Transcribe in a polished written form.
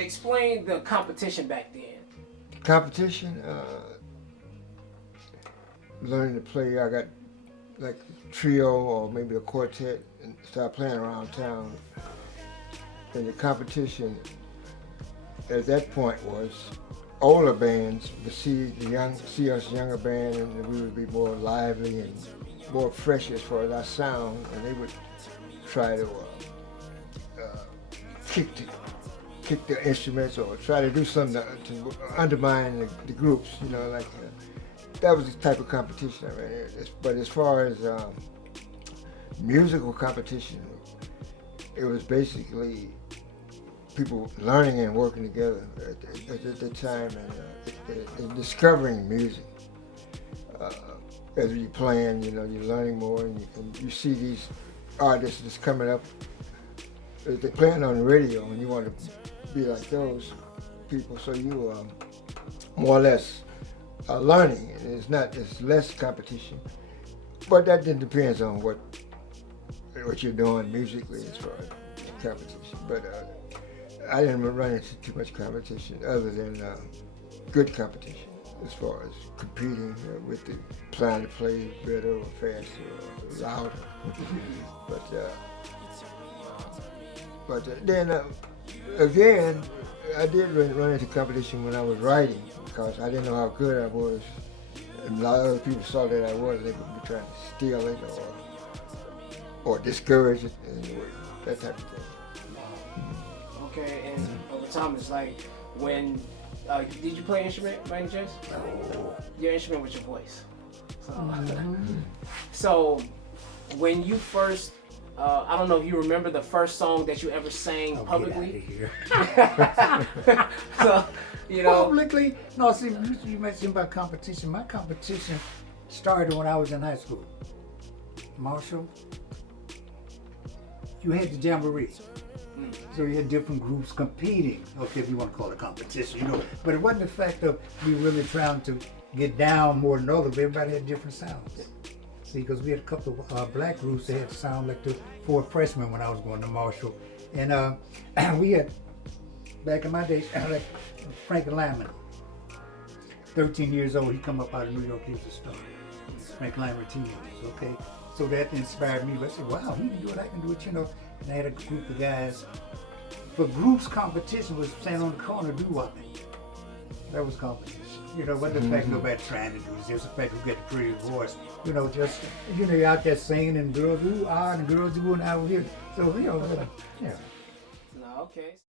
explain the competition back then. Competition, learning to play. I got like a trio or maybe a quartet and started playing around town. And the competition at that point was older bands would see us younger band, and we would be more lively and more fresh as far as our sound, and they would try to kick the instruments or try to do something to undermine the groups, that was the type of competition. I mean, but as far as musical competition, it was basically people learning and working together at the time and discovering music. As you're playing, you're learning more, and you see these artists that's coming up. They're playing on the radio, and you want to be like those people, so you more or less are learning. It's less competition, but that then depends on what you're doing musically as far as competition. But I didn't run into too much competition other than good competition as far as competing with the trying to play better or faster or louder. But then again, I did run into competition when I was writing, because I didn't know how good I was. And a lot of other people saw that I was. They would be trying to steal it or discourage it, anyway, that type of thing. Okay, and over time, it's like when, did you play an instrument by any chance? No. Your instrument was your voice. So when you first, I don't know if you remember the first song that you ever sang publicly. So, Publicly? No, see, you mentioned about competition. My competition started when I was in high school. Marshall, you had the jamboree. So you had different groups competing, okay, if you want to call it competition, But it wasn't the fact of we really trying to get down more than others, but everybody had different sounds. See, because we had a couple of black groups that had sound like the four freshmen when I was going to Marshall. And we had, back in my days, like Frank Lyman, 13 years old, he come up out of New York, he was a star. Frank Lyman teenagers, okay? So that inspired me. I said, wow, he can do it, I can do it, And I had a group of guys. For groups, competition was standing on the corner Doo-Wap. That was competition. What the fact nobody trying to do is just the fact you get the pretty voice. You're out there singing and girls ooh ah and girls ooh and I here. So yeah. No, okay.